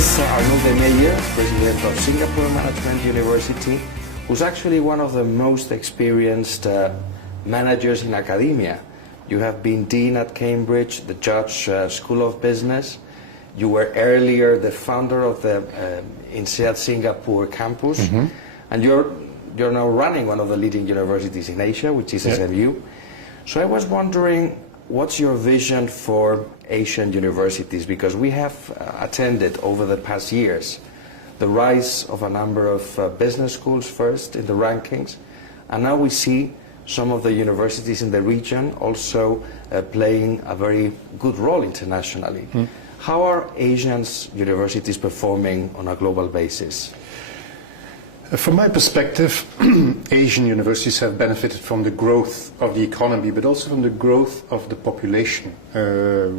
is Arnold de Meyer, president of Singapore Management University, who's actually one of the most experienced managers in academia. You have been dean at Cambridge, the Judge School of Business. You were earlier the founder of the INSEAD Singapore campus, and you're now running one of the leading universities in Asia, which is SMU. So I was wondering, what's your vision for Asian universities? Because we have attended over the past years the rise of a number of business schools first in the rankings, and now we see some of the universities in the region also playing a very good role internationally. How are Asian universities performing on a global basis? From my perspective, Asian universities have benefited from the growth of the economy, but also from the growth of the population.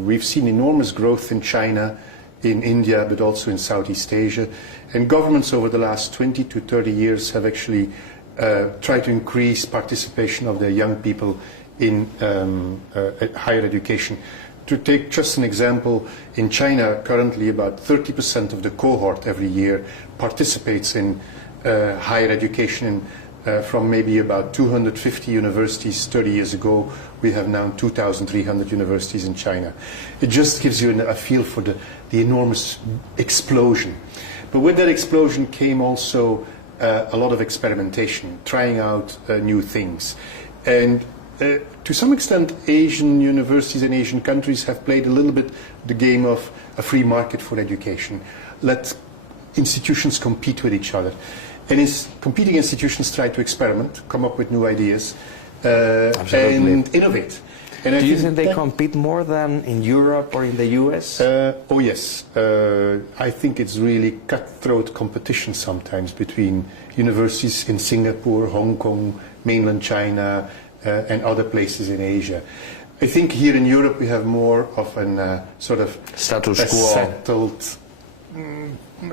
We've seen enormous growth in China, in India, but also in Southeast Asia. And governments over the last 20 to 30 years have actually tried to increase participation of their young people in higher education. To take just an example, in China, currently about 30% of the cohort every year participates in higher education. From maybe about 250 universities 30 years ago, we have now 2,300 universities in China. It just gives you a feel for the enormous explosion. But with that explosion came also a lot of experimentation, trying out new things. And to some extent, Asian universities and Asian countries have played a little bit the game of a free market for education. Let institutions compete with each other. And competing institutions try to experiment, come up with new ideas, and innovate. And do you think they compete more than in Europe or in the US? Oh yes. I think it's really cutthroat competition sometimes between universities in Singapore, Hong Kong, mainland China, and other places in Asia. I think here in Europe we have more of an sort of status quo. Settled,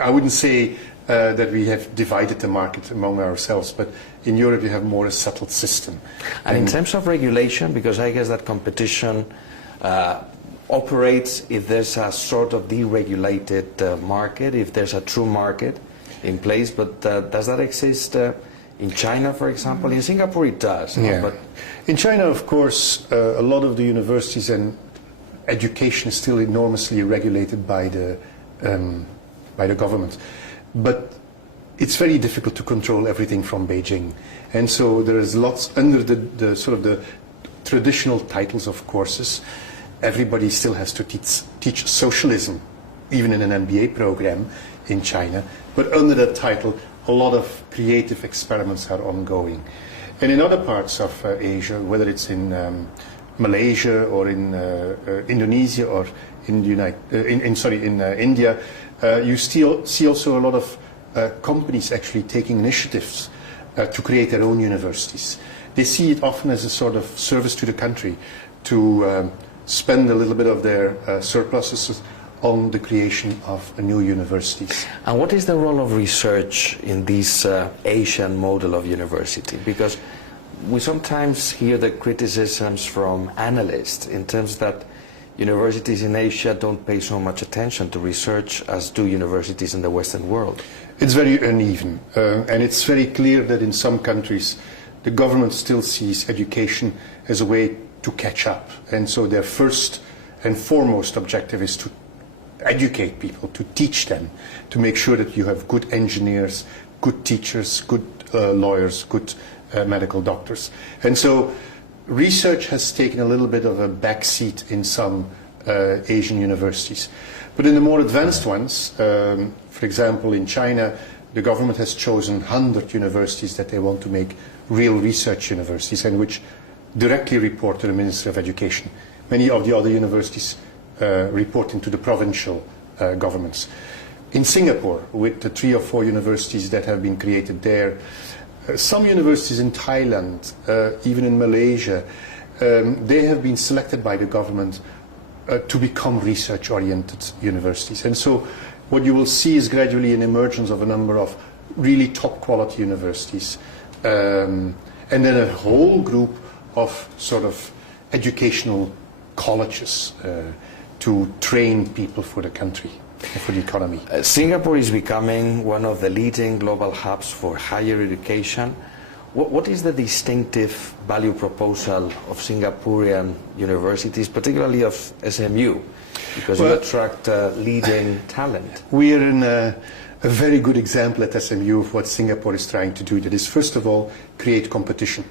I wouldn't say that we have divided the market among ourselves, but in Europe you have more a settled system. And in terms of regulation, because I guess that competition operates if there's a sort of deregulated market, if there's a true market in place, but does that exist in China, for example? In Singapore it does. Yeah. But in China, of course, a lot of the universities and education is still enormously regulated by the government. But it's very difficult to control everything from Beijing. And so there is lots under the sort of the traditional titles of courses. Everybody still has to teach socialism, even in an MBA program in China. But under that title, a lot of creative experiments are ongoing. And in other parts of Asia, whether it's in Malaysia or in Indonesia or in India, you still see also a lot of companies actually taking initiatives to create their own universities. They see it often as a sort of service to the country to spend a little bit of their surpluses on the creation of new universities. And what is the role of research in this Asian model of university? Because we sometimes hear the criticisms from analysts in terms that universities in Asia don't pay so much attention to research as do universities in the Western world. It's very uneven, and it's very clear that in some countries the government still sees education as a way to catch up. And so their first and foremost objective is to educate people, to teach them, to make sure that you have good engineers, good teachers, good lawyers, good medical doctors. And so research has taken a little bit of a backseat in some Asian universities. But in the more advanced ones, for example, in China, the government has chosen 100 universities that they want to make real research universities and which directly report to the Ministry of Education. Many of the other universities report into the provincial governments. In Singapore, with the 3 or 4 universities that have been created there, some universities in Thailand, even in Malaysia, they have been selected by the government to become research-oriented universities. And so what you will see is gradually an emergence of a number of really top-quality universities, and then a whole group of sort of educational colleges to train people for the country. for the economy. Singapore is becoming one of the leading global hubs for higher education. What is the distinctive value proposal of Singaporean universities, particularly of SMU? Because you attract leading talent. We are in a very good example at SMU of what Singapore is trying to do. That is, first of all, create competition.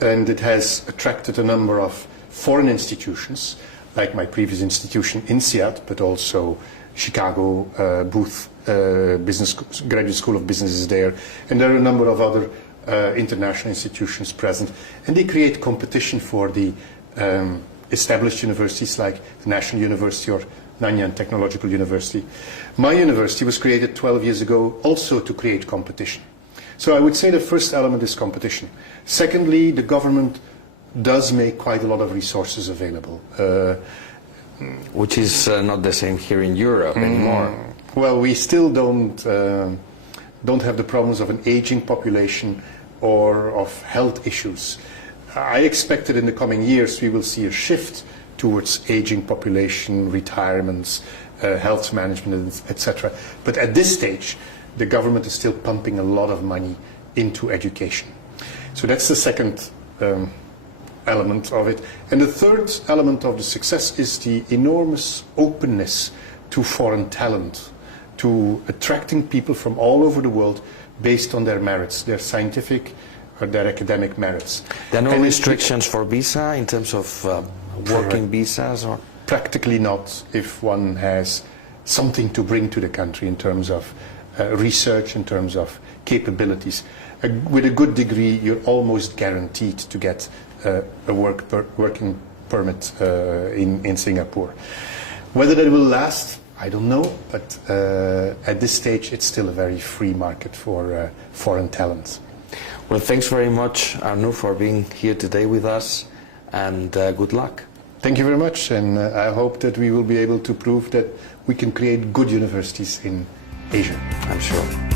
And it has attracted a number of foreign institutions, like my previous institution, INSEAD, but also Chicago, Booth Graduate School of Business is there. And there are a number of other international institutions present. And they create competition for the established universities like the National University or Nanyang Technological University. My university was created 12 years ago also to create competition. So I would say the first element is competition. Secondly, the government does make quite a lot of resources available. Which is not the same here in Europe anymore. Well, we still don't have the problems of an aging population or of health issues. I expect that in the coming years we will see a shift towards aging population, retirements, health management, etc. But at this stage, the government is still pumping a lot of money into education. So that's the second element of it. And the third element of the success is the enormous openness to foreign talent, to attracting people from all over the world based on their merits, their scientific or their academic merits. There are no restrictions for visa in terms of working visas? Or practically not, if one has something to bring to the country in terms of research, in terms of capabilities. With a good degree, you're almost guaranteed to get a working permit in Singapore. Whether that will last, I don't know, but at this stage it's still a very free market for foreign talent. Well, thanks very much, Arnoux, for being here today with us, and good luck. Thank you very much, and I hope that we will be able to prove that we can create good universities in Asia. I'm sure.